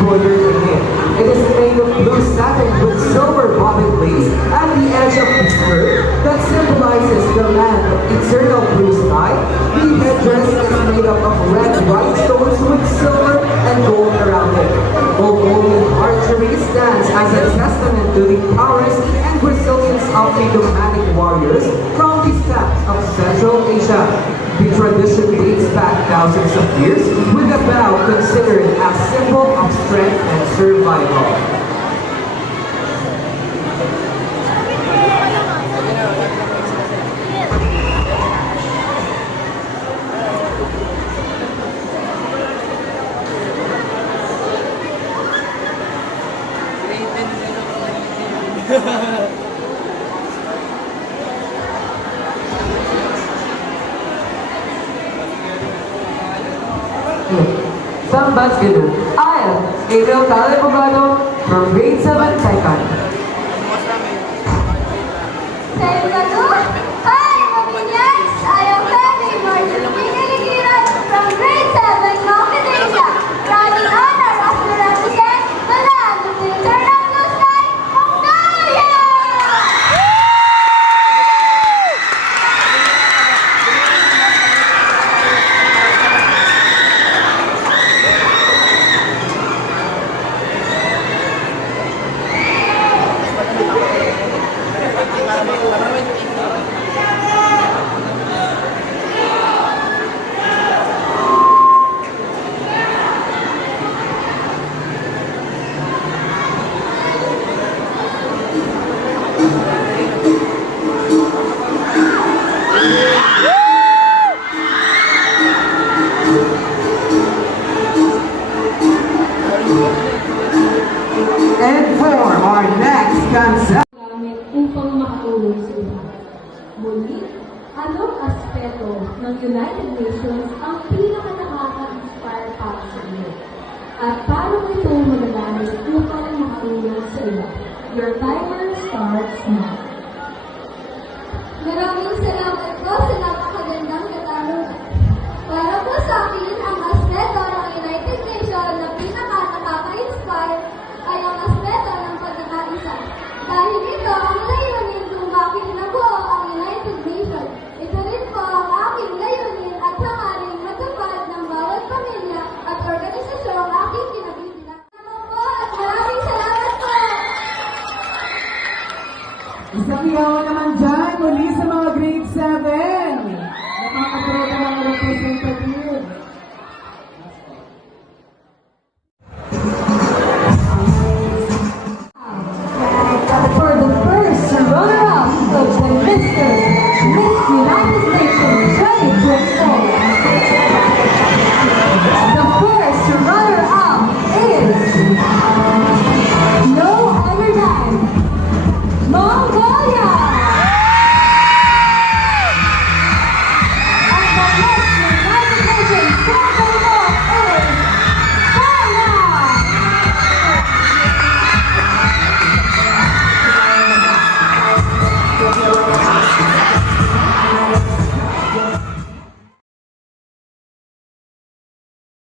embroidered in it. It is made of blue satin with silver bobbin lace at the edge of the skirt that symbolizes the land of eternal blue sky. The headdress is made up of red rhinestones with silver and gold around it. Mongolian archery stands as a testament to the prowess and resilience of the nomadic warriors from the steppes of Central Asia. The tradition dates back thousands of years, with the bow considered a symbol of strength and survival. Some Basgano. I am Ariel Talebogado from grade 7 Taikan. Hi, Mabinians! I am Freddy Martin Piniligiran from grade 7 Macadamia. Proudly honor us to represent the land of the eternal blue sky, Mongolia! And for our next concept, gamit upang makatulong sa iba. Muli, anong aspeto ng United Nations ang pinaka-nakaka-inspire para sa inyo? At paano mo ito magagamit upang makatulong sa iba? Your timer starts now. Maraming salamat po sa napakagandang katanungan. Para po sa akin, ang aspeto ng United Nations na pinaka-nakaka-inspire ay ang aspeto ng pagkakaisa. Dahil ito ang layunin kung bakit nabuo ang United Nations. Ito rin po ang aking layunin at hangaring matupad ng bawat pamilya at organisasyong aking kinabibilang. Salamat po at maraming salamat po! Isang iyawan naman dyan muli sa mga grade 7. Nakakaproda ng representative